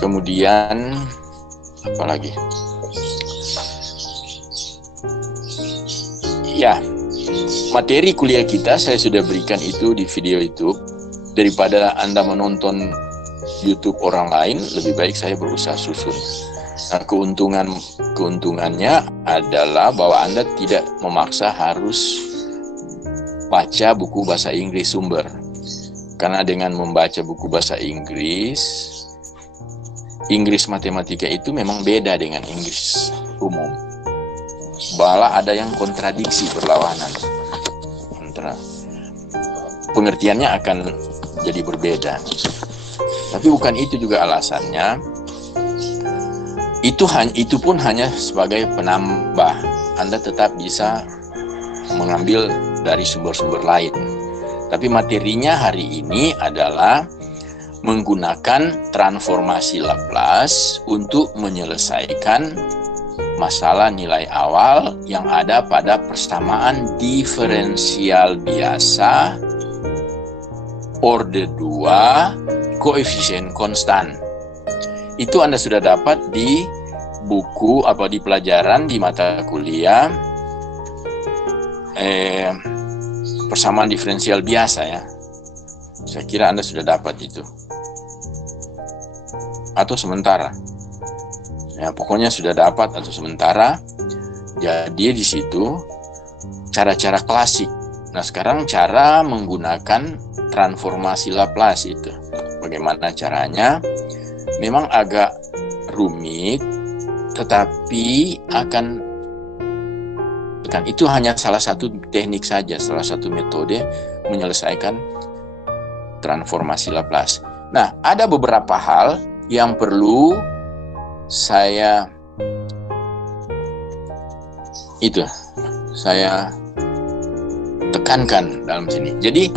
Kemudian apa lagi? Ya, materi kuliah kita saya sudah berikan itu di video YouTube. Daripada Anda menonton YouTube orang lain, lebih baik saya berusaha susun. Nah, keuntungannya adalah bahwa Anda tidak memaksa harus baca buku bahasa Inggris sumber. Karena dengan membaca buku bahasa Inggris matematika itu memang beda dengan Inggris umum. Malah ada yang kontradiksi, berlawanan. Pengertiannya akan jadi berbeda. Tapi bukan itu juga alasannya. Itu pun hanya sebagai penambah. Anda tetap bisa mengambil dari sumber-sumber lain. Tapi materinya hari ini adalah menggunakan transformasi Laplace untuk menyelesaikan masalah nilai awal yang ada pada persamaan diferensial biasa orde 2 koefisien konstan. Itu Anda sudah dapat di buku di pelajaran di mata kuliah persamaan diferensial biasa ya. Saya kira Anda sudah dapat itu. Atau sementara. Ya, pokoknya sudah dapat atau sementara. Jadi di situ cara-cara klasik. Nah, sekarang cara menggunakan transformasi Laplace itu. Bagaimana caranya? Memang agak rumit, tetapi itu hanya salah satu teknik saja, salah satu metode menyelesaikan transformasi Laplace. Nah, ada beberapa hal yang perlu saya tekankan dalam sini. Jadi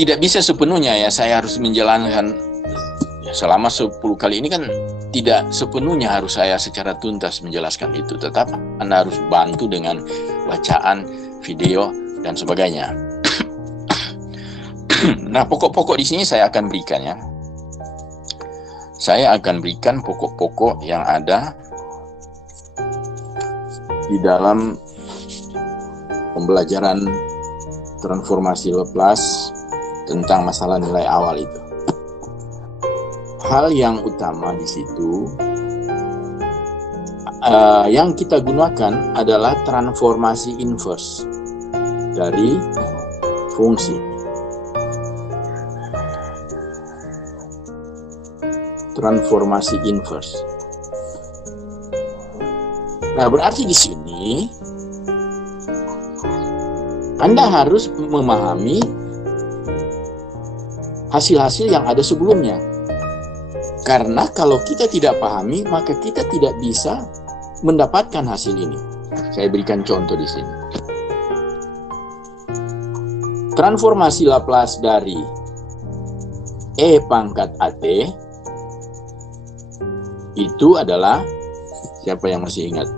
tidak bisa sepenuhnya ya saya harus menjalankan selama 10 kali ini kan tidak sepenuhnya harus saya secara tuntas menjelaskan itu. Tetap Anda harus bantu dengan bacaan, video dan sebagainya. Nah, pokok-pokok di sini saya akan berikan ya. Saya akan berikan pokok-pokok yang ada di dalam pembelajaran transformasi Laplace tentang masalah nilai awal itu. Hal yang utama di situ yang kita gunakan adalah transformasi inverse dari fungsi. Transformasi inverse. Nah, berarti di sini Anda harus memahami hasil-hasil yang ada sebelumnya. Karena kalau kita tidak pahami, maka kita tidak bisa mendapatkan hasil ini. Saya berikan contoh di sini. Transformasi Laplace dari E pangkat AT itu adalah, siapa yang masih ingat?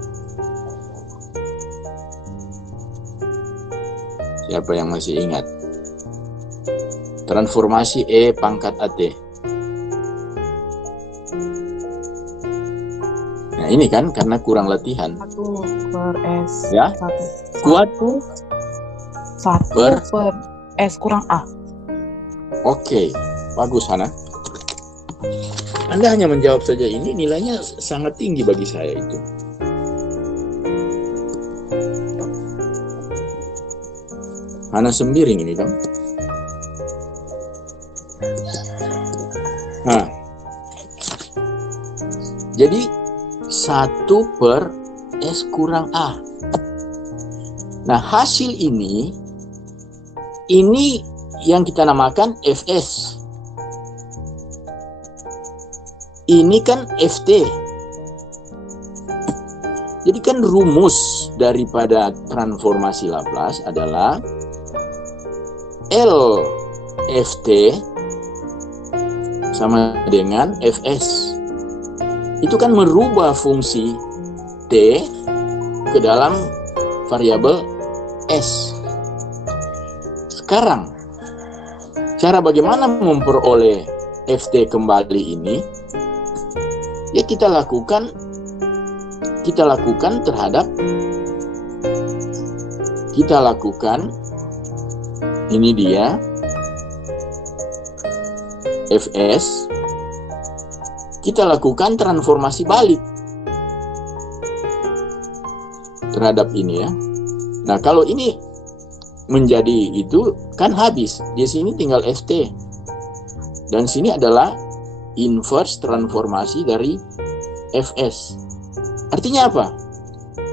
Siapa yang masih ingat? Transformasi E pangkat AT. Nah, ini kan karena kurang latihan. 1 per S. Ya? 1 Kuat? 1 Per S kurang A. Oke, bagus Hana. Anda hanya menjawab saja ini, nilainya sangat tinggi bagi saya itu. Hana sembiring ini kan. Nah, jadi 1 per S kurang A. Nah, hasil ini yang kita namakan Fs. Ini kan Ft. Jadi kan rumus daripada transformasi Laplace adalah L Ft sama dengan Fs. Itu kan merubah fungsi T ke dalam variabel S. Sekarang, cara bagaimana memperoleh FT kembali ini, ya kita lakukan ini dia fs, kita lakukan transformasi balik terhadap ini ya. Nah, kalau ini menjadi itu kan habis. Di sini tinggal FT. Dan sini adalah inverse transformasi dari FS. Artinya apa?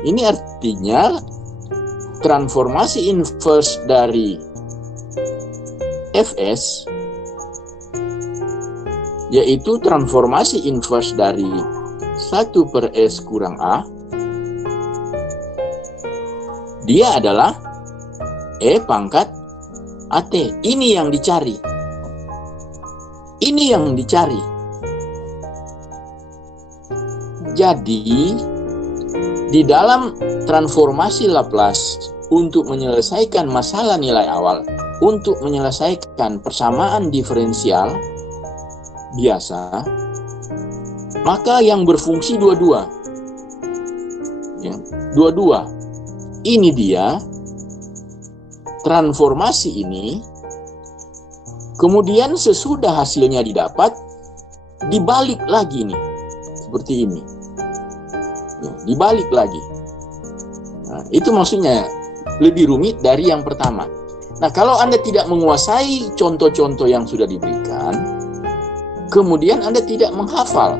Ini artinya transformasi inverse dari FS, yaitu transformasi inverse dari 1/S kurang A, dia adalah E pangkat AT. Ini yang dicari. Ini yang dicari. Jadi, di dalam transformasi Laplace untuk menyelesaikan masalah nilai awal, untuk menyelesaikan persamaan diferensial biasa, maka yang berfungsi dua-dua. Ya, dua-dua. Ini dia transformasi ini, kemudian sesudah hasilnya didapat, dibalik lagi nih, seperti ini, ya, dibalik lagi. Nah, itu maksudnya lebih rumit dari yang pertama. Nah, kalau Anda tidak menguasai contoh-contoh yang sudah diberikan, kemudian Anda tidak menghafal,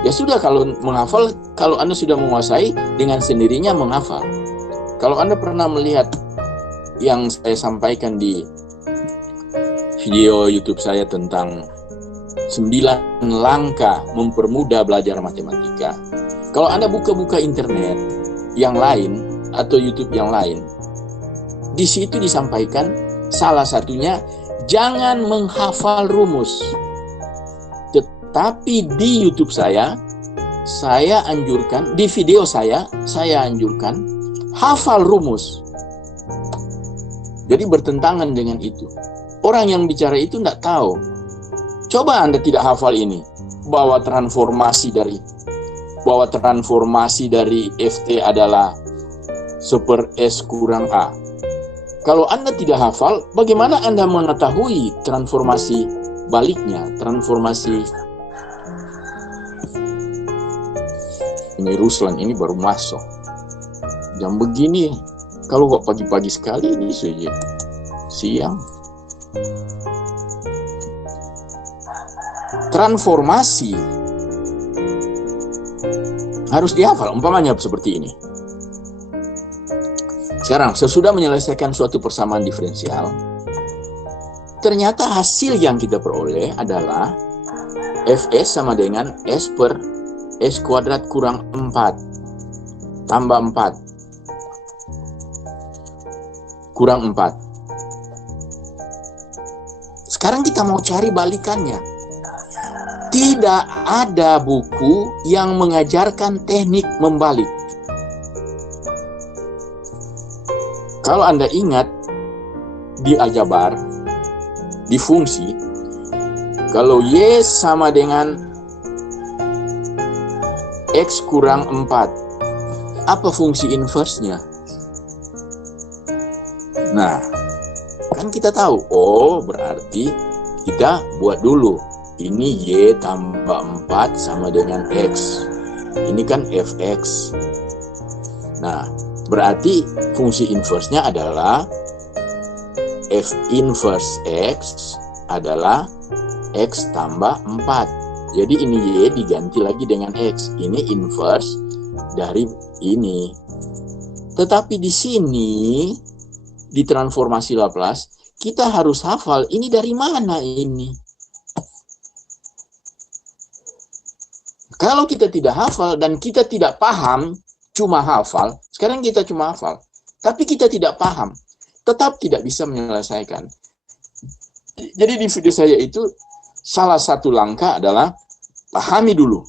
ya sudah, kalau menghafal, kalau Anda sudah menguasai, dengan sendirinya menghafal. Kalau Anda pernah melihat yang saya sampaikan di video YouTube saya tentang 9 langkah mempermudah belajar matematika. Kalau Anda buka-buka internet yang lain atau YouTube yang lain, di situ disampaikan salah satunya jangan menghafal rumus. Tetapi di YouTube saya anjurkan, di video saya anjurkan hafal rumus. Jadi bertentangan dengan itu. Orang yang bicara itu tidak tahu. Coba Anda tidak hafal ini, bahwa transformasi dari FT adalah 1/S kurang A. Kalau Anda tidak hafal, bagaimana Anda mengetahui transformasi baliknya, transformasi ini? Ruslan ini baru masuk jam begini. Kalau kok pagi-pagi sekali ini saja siang. Transformasi harus dihafal, umpamanya seperti ini. Sekarang, sesudah menyelesaikan suatu persamaan diferensial, ternyata hasil yang kita peroleh adalah Fs sama dengan S per S kuadrat kurang 4 tambah 4 kurang 4. Sekarang kita mau cari balikannya. Tidak ada buku yang mengajarkan teknik membalik. Kalau Anda ingat di aljabar, di fungsi, kalau Y sama dengan X kurang 4, apa fungsi inverse-nya? Nah, kan kita tahu, oh berarti kita buat dulu. Ini Y tambah 4 sama dengan X. Ini kan Fx. Nah, berarti fungsi inverse-nya adalah F inverse X adalah X tambah 4. Jadi ini Y diganti lagi dengan X. Ini inverse dari ini. Tetapi di sini, di transformasi Laplace, kita harus hafal ini dari mana ini. Kalau kita tidak hafal dan kita tidak paham, cuma hafal, sekarang kita cuma hafal, tapi kita tidak paham, tetap tidak bisa menyelesaikan. Jadi di video saya itu, salah satu langkah adalah pahami dulu